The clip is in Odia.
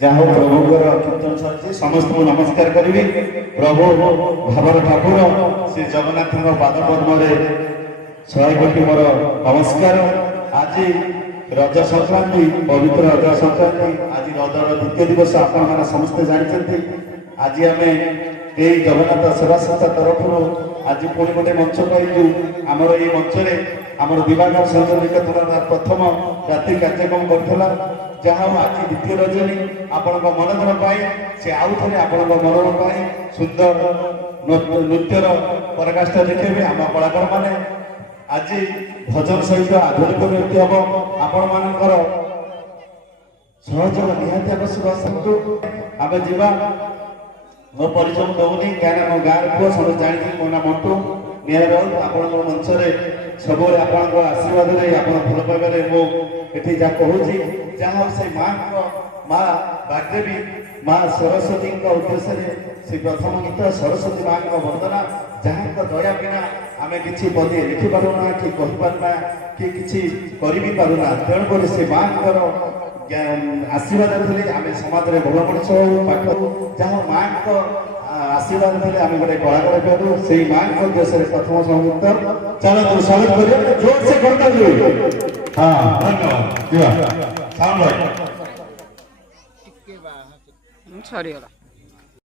जहाँ प्रभुଙ୍କର कीर्तन सरिଛି ସମସ୍ତଙ୍କୁ ନମସ୍କାର କରିବି। ପ୍ରଭୁ ଭାବର ଠାକୁର ଶ୍ରୀ ଜଗନ୍ନାଥଙ୍କ ପାଦ ପଦ୍ମରେ 100 କୋଟି ମୋର ନମସ୍କାର। ଆଜି ରଜ ସଂକ୍ରାନ୍ତି, ପବିତ୍ର ରଜ ସଂକ୍ରାନ୍ତି। ଆଜି ରଜର ଦ୍ୱିତୀୟ ଦିବସ ଆପଣମାନେ ସମସ୍ତେ ଜାଣିଛନ୍ତି। ଆଜି ଆମେ এই জগন্নাথ সেবা সংস্থা তরফରୁ ଆଜି ପୁଣି ଗୋଟେ ମଞ୍ଚ ପାଇଛୁ। ଆମର এই ମଞ୍ଚରେ ଆମର ଦିବାକର ସଂଯୋଗୀକରଣ ପ୍ରଥମ ରାତି କାର୍ଯ୍ୟକ୍ରମ କରିଥିଲା। ଯାହା ହଉ ଆଜି ଦ୍ୱିତୀୟ ରଜନୀ ଆପଣଙ୍କ ମନୋରଞ୍ଜନ ପାଇଁ ସେ ଆଉ ଥରେ ଆପଣଙ୍କ ମନୋରଞ୍ଜନ ପାଇଁ ସୁନ୍ଦର ନୃତ୍ୟର ପରାକାଷ୍ଠା ଦେଖେଇବେ ଆମ କଳାକାରମାନେ। ଆଜି ଭଜନ ସହିତ ଆଧୁନିକ ନୃତ୍ୟ ହେବ। ଆପଣମାନଙ୍କର ସହଯୋଗ ନିହାତି ଆବଶ୍ୟକ। ଆସନ୍ତୁ ଆମେ ଯିବା। ମୋ ପରିଚୟ ଦଉନି କାହିଁକିନା ମୋ ଗାଁର ପୁଅ ସମସ୍ତେ ଜାଣିଛନ୍ତି ମୋ ନାଁ ମଣ୍ଟୁ ନିହାର ରାଉତ। ଆପଣଙ୍କ ମଞ୍ଚରେ ସବୁବେଳେ ଆପଣଙ୍କ ଆଶୀର୍ବାଦରେ ଆପଣ ଭଲ ପାଇବାରେ ମୁଁ ଏଠି ଯାହା କହୁଛି। ଯାହା ହଉ ସେ ମାଙ୍କ ମା ବାଗ୍ଦେବୀ ମା ସରସ୍ୱତୀଙ୍କ ଉଦ୍ଦେଶ୍ୟରେ ସେ ପ୍ରଥମ ଗୀତ ସରସ୍ୱତୀ ମାଙ୍କ ବନ୍ଦନା। ଯାହାଙ୍କ ଦୟା ବିନା ଆମେ କିଛି ପଦେ ଲେଖିପାରୁନା କି କହିପାରୁନା କି କିଛି କରିବି ପାରୁନା। ତେଣୁକରି ସେ ମାଙ୍କର आशीर्वाद थे आम समाज में भल मनुष्य हो पाठ जहाँ माँ आशीर्वाद थे आम गोटे कलाकार पारू से माँ देश में प्रथम संयुक्त चलो स्वागत करिए जोर से करता हाँ धन्यवाद।